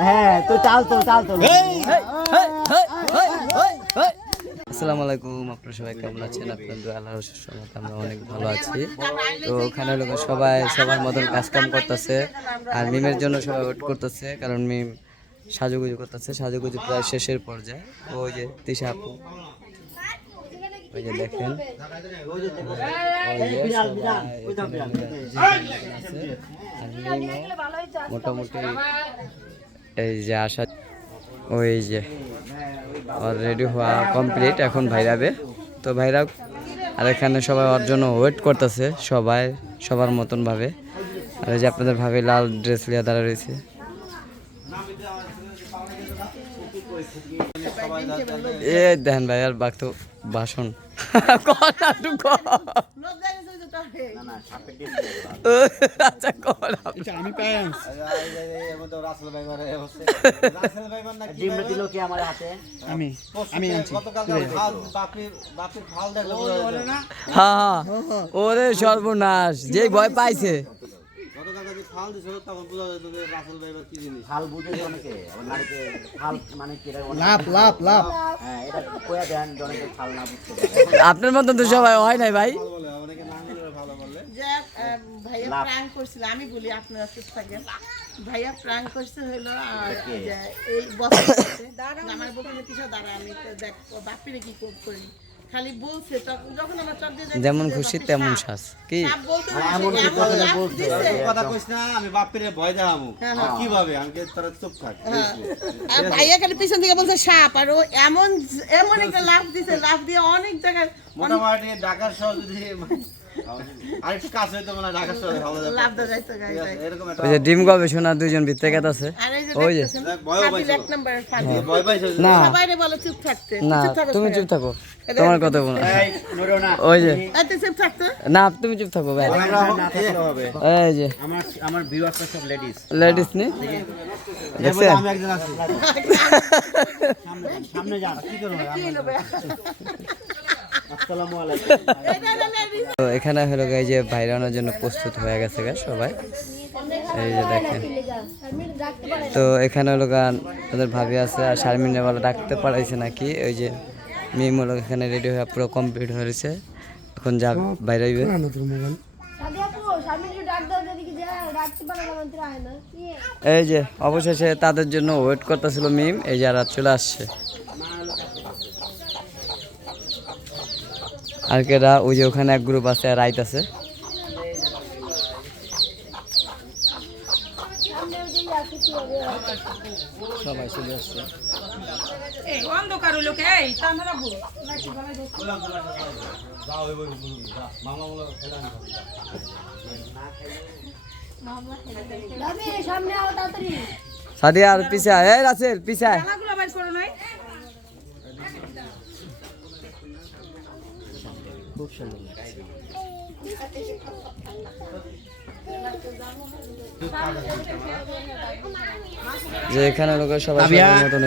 হ্যাঁ তো চাল তো চাল তো আসসালামু আলাইকুম আপনারা সবাই কেমন আছেন? আপনাদের আল্লাহর সহমত আমরা অনেক ভালো আছি। তো ওখানে লোক সবাই সবার মতন কাজ কাম করতেছে আর মিমের জন্য সবাই ওয়েট করতেছে কারণ মিম সাজুগুজু করতেছে সাজুগুজু প্রায় শেষের পর্যায়ে। ওই যে তিশা আপু ওই যে দেখেন। ওই যে সবাই এখানে আছে। আর মিমও মোটামুটি এই যে আসা, ওই যে অলরেডি হওয়া কমপ্লিট এখন ভাইরাবে। তো ভাইরা আর এখানে সবাই ওর জন্য ওয়েট করতেছে, সবাই, সবার মতন ভাবে। আর এই যে আপনাদের ভাবে লাল ড্রেস লিয়া দাঁড়া রয়েছে। এ দেখেন ভাই, আর বাক তো ভাষণ কথা তো কর। আচ্ছা কর। আপনি। আমি পাই ডিমটা দিল কি আমার হাতে? আমি আমি আনছি। হ্যাঁ হ্যাঁ। ওরে সর্বনাশ যে ভয় পাইছে। মানে হ্যাঁ এটা কয়া দেন যে অনেকে ফাল না বুঝতে পারে। আপনার মতন তো সবাই হয় নাই ভাই। ভাইয়া প্রাঙ্ক করছিল আমি বলি আপনারা চুপ থাকেন। ভাইয়া প্রাঙ্ক করছে হলো এই বছর আমার বলতে কিছু দাঁড়া আমি দেখ বাপিরে কি করি। খালি বলছে যখন আমার চক দিয়ে যেমন খুশি তেমন শ্বাস কি? এমন কি কথা বলছে কথা কইস না আমি বাপিরে ভয় দেখামু হ্যাঁ, হ্যাঁ। কীভাবে? আমাকে তোরা চুপ থাক হ্যাঁ। আর ভাইয়া খালি পিছন দিকে বলছে সাপ। আর ও এমন এমন একটা লাফ দিছে লাফ দিয়ে অনেক জায়গায় মোটামুটি ঢাকার শহর যদি আরেকটু কাছে হইতো মনে হয় শহরে ভালো যাবে লাফ যাইতো গাড়ি এরকম একটা ওই যে ডিম গবেষণা দুইজন ভিতরে গেত আছে। ওই যে। এক। ভয় পাইছো না। সবাই রে বলে চুপ থাকতে। না তুমি চুপ থাকো। তোমার কথা বলো এই নড়ো না। ওই যে। চুপ থাকতে। না তুমি চুপ থাকো ভাই। এই যে। আমার আমার ভিউয়ার্সরা সব লেডিস লেডিস নি? দেখছেন আমি একজন আছি। সামনে সামনে যান কি করব? তো এখানে হলো এই যে বাইরানোর জন্য প্রস্তুত হয়ে গেছে গা সবাই। এই যে দেখেন। তো এখানে হলো গান তাদের ভাবি আছে, আর শারমিনের বলে ডাকতে পারাইছে নাকি? ওই যে মিম হলো এখানে রেডি হয়ে পুরো কমপ্লিট হয়েছে এখন যা বাইরে হইবে এই যে অবশেষে তাদের জন্য ওয়েট করতেছিল মিম, এই যারা চলে আসছে। আর কেরা ওই যে ওখানে এক গ্রুপ আছে আর রাইত আছে। সবাই চলে আসছে। অন্ধকার হইল কে? সাদিয়া আর পিছে আয় এই রাসেল পিছে খেলাগুলো বাইর যে এখানে লোক সবাই সবার মতন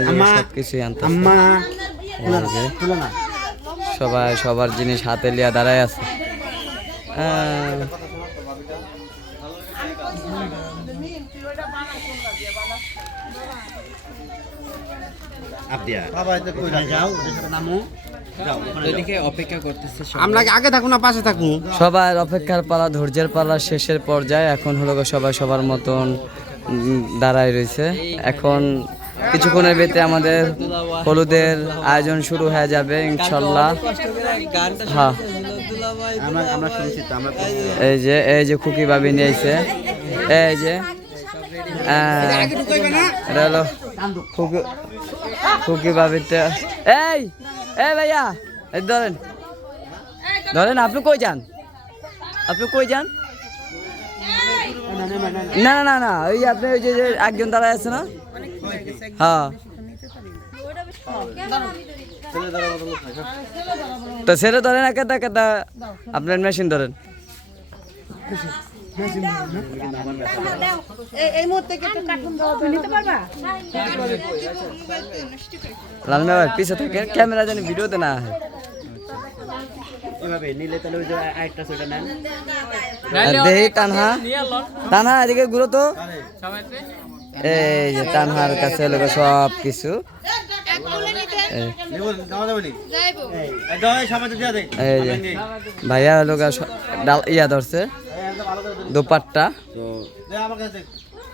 আনতে সবাই সবার জিনিস হাতে লিয়া দাঁড়ায় আছে। আবদিয়া বাবা এটা কই যাও ওদের সাথে নামো যাও আমরা আগে থাকুন না পাশে থাকুন সবার অপেক্ষার পালা ধৈর্যের পালা শেষের পর্যায়ে এখন হলো সবাই সবার মতন দাঁড়ায় রয়েছে। এখন কিছুক্ষণের ভিতরে আমাদের হলুদের আয়োজন শুরু হয়ে যাবে ইনশাল্লাহ। হ্যাঁ। আমরা আমরা শুনছি তো আমরা এই যে এই যে খুকি ভাবি নিয়েছে। এই যে খুকি খুকি এই! এই ভাইয়া, এই ধরেন। ধরেন, আপনি কই যান? আপনি কই যান? না না না ওই আপনি ওই যে যে একজন দাঁড়ায় আছে না? হ্যাঁ। তো সেটা ধরেন কেতা কেতা আপনার মেশিন ধরেন। এই- এই মুহূর্তে কি একটু কার্টুন দেওয়া যাবে? নিতে পারবা? লাল ভাই পিছে থাকে ক্যামেরা জানি ভিডিওতে না হয় এভাবে নিলে তাহলে ওই যে আরেকটা সেটা নেন। আর দেহি তানহা। তানহা এদিকে ঘুরো তো। এই যে তানহার কাছে হলো সব কিছু। ভাইয়া হলো ডাল ইয়া ধরছে। দোপাট্টা। তো দে আমার কাছে দে।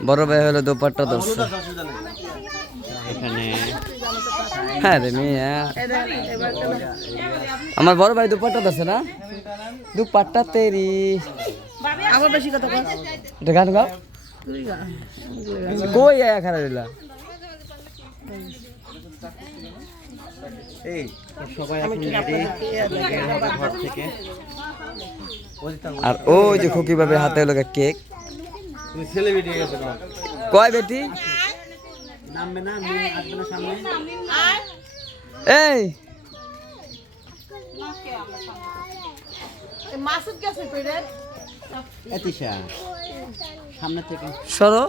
বড় ভাই হলো দোপাট্টা ধরছে। এখানে হ্যাঁ রে মিয়া। আমার বড় ভাই দুপাট্টা ধরছে না? দুপাট্টা তেরি। আমার বেশি কথা এটা গান গাও। কই আয়া খারাপ দিলা এই সবাই এখন ঘর থেকে। আর ওই যে খুকি ভাবে হাতে হলো কেক। কয় বেটি? সামনে? এই। সামনে সরো।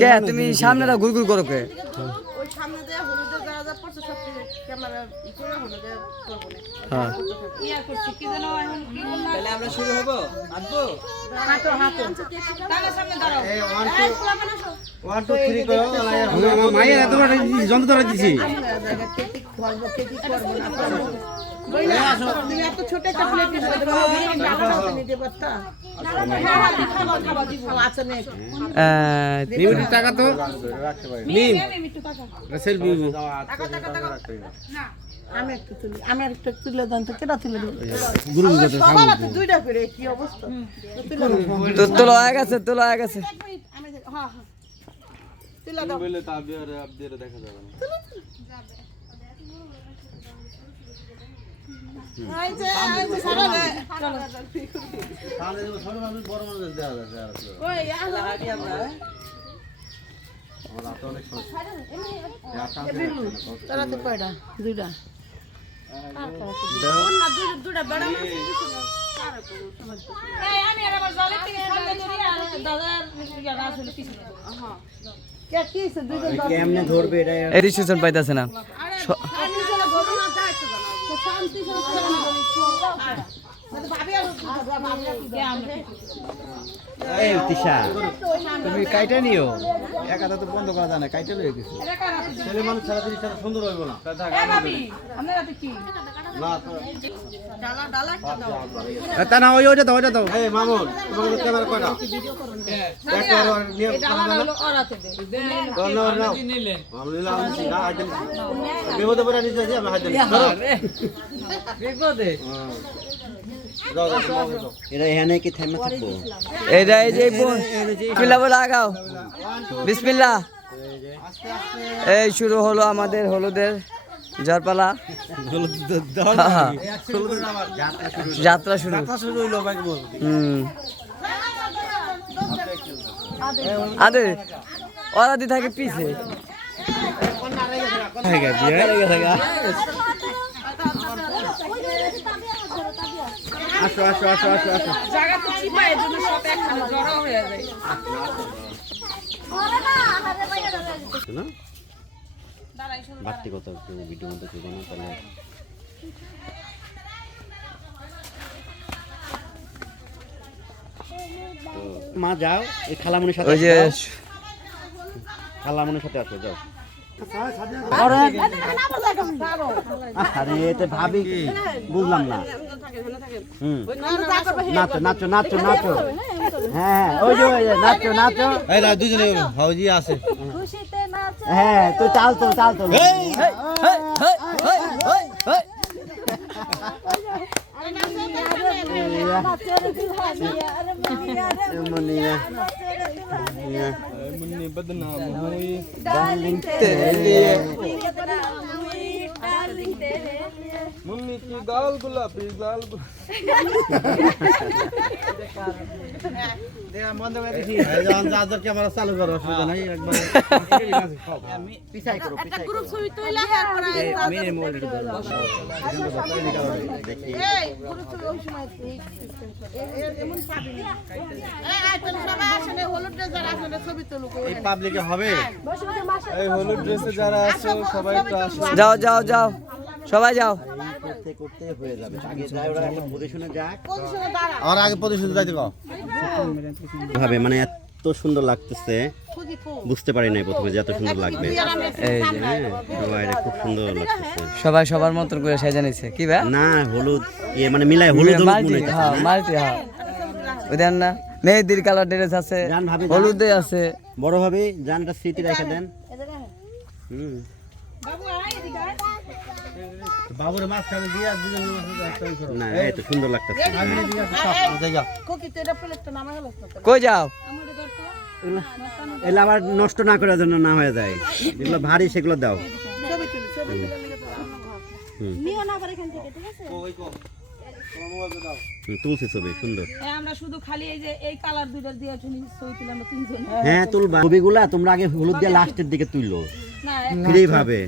কে তুমি সামনেটা গুড়গুড় করো কে? সামনে দিয়ে হলুদের যা যা পড়ছে সব ক্যামেরা ই করে হলুদে করব না হ্যাঁ ইয়া করছি কি যেন এখন কি বললাম তাহলে আমরা শুরু হব আসব হাঁটো হাঁটো তাহলে সামনে দাঁড়াও এই one two one two three করো মাইয়া এত বড় যন্ত্র দিছি জায়গা কেটি করব কেটি করব আচ্ছা নে নিমিটের টাকা তো? নিন সেলফি আমি একটু তুলি আমি একটু তুলে দেন তো কেটা তুলে দেবো? দুইটা করে কি অবস্থা? তো তুলে তো তোলো হয়ে গেছে তোলো হয়ে গেছে। হ্যাঁ হ্যাঁ। তুলে দাও। এই যে, এই যে, সারা রে। বড়? দুইটা। এটা এই রিসেপশন পাইতাছে না। এই তিশা তুমি কাইটা নিও। একাটা তো বন্ধ করা যায় না কাইটা লয়ে গেছে। ছেলে মানুষ সারা দিন সারা সুন্দর হইব না। না তো- তা না ওই ওইটা দাও ওইটা দাও। এই মামুন তোমার ক্যামেরা কয়টা? একটা আর নিয়ে দাও না? না আমি নিলাম আমি না আইটেম বিপদে পড়ে নিতে যাই আমি হাইতেন বিপদে? দাও দাও দাও, দাও এখানে কি থেমে থাকব? এইটা এই যে বোন বিসমিল্লাহ বলে আগাও। বিসমিল্লাহ। এই শুরু হলো আমাদের হলুদের জরপালা হ্যাঁ, যাত্রা শুরু হুম। আরে ওরা দি থাকে পিছে। আসো আসো আসো আসো আসো। না বাড়তি কথা ভিডিও মধ্যে করব না তাহলে তো, মা যাও এই খালামুনির সাথে ওই যে খালামুনির সাথে আসো যাও আরে এতে ভাবি কি বুঝলাম না হুম নাচো নাচো নাচো নাচো হ্যাঁ ওই যে নাচো নাচো দুজনে হাউজি আছে হ্যাঁ তো চাল তো চাল তো হেই, হেই, হেই, হেই, হেই, হেই। মুনিয়া হ্যাঁ এই এই- সবাই হলুদ ড্রেসে যারা আসলে সবাই তুলুক। এই পাবলিকে হবে? যাও যাও। যাও সবাই যাও। করতে করতে হয়ে যাবে আগে যাই ওরা একটা পজিশনে যাক পজিশনে দাঁড়া আর আগে প্রতিশোধ যাইতে ভাবে মানে এত সুন্দর লাগতেছে। বুঝতে পারি নাই প্রথমে যে এত সুন্দর লাগবে। এই যে হ্যাঁ। সবাই খুব সুন্দর লাগতেছে। সবাই সবার মতন করে সাজা নিছে। কি ভাই না হলুদ ইয়ে মানে মিলাই হলুদ মাল্টি হ্যাঁ মাল্টি হ্যাঁ। ওই দেন না মেহেদির কালার ড্রেস আছে হলুদে আছে। বড় ভাবে জান এটা স্মৃতি রেখে দেন। হুম। বাবুরে মাঝখানে দিয়ে আর দুজন। না এই তো সুন্দর লাগতেছে। হ্যাঁ। কই যাও? এগুলো আবার নষ্ট না করার জন্য না হয়ে যায়। যেগুলো ভারী সেগুলো দাও। ছবি তুলছি সুন্দর। আমরা শুধু খালি এই যে এই কালার দুইটা দিয়ে ছবি তুললাম আমরা তিনজন। হ্যাঁ তুলবা। ছবিগুলা তোমরা আগে হলুদ দিয়ে লাস্টের দিকে তুললো। ফ্রি ভাবে।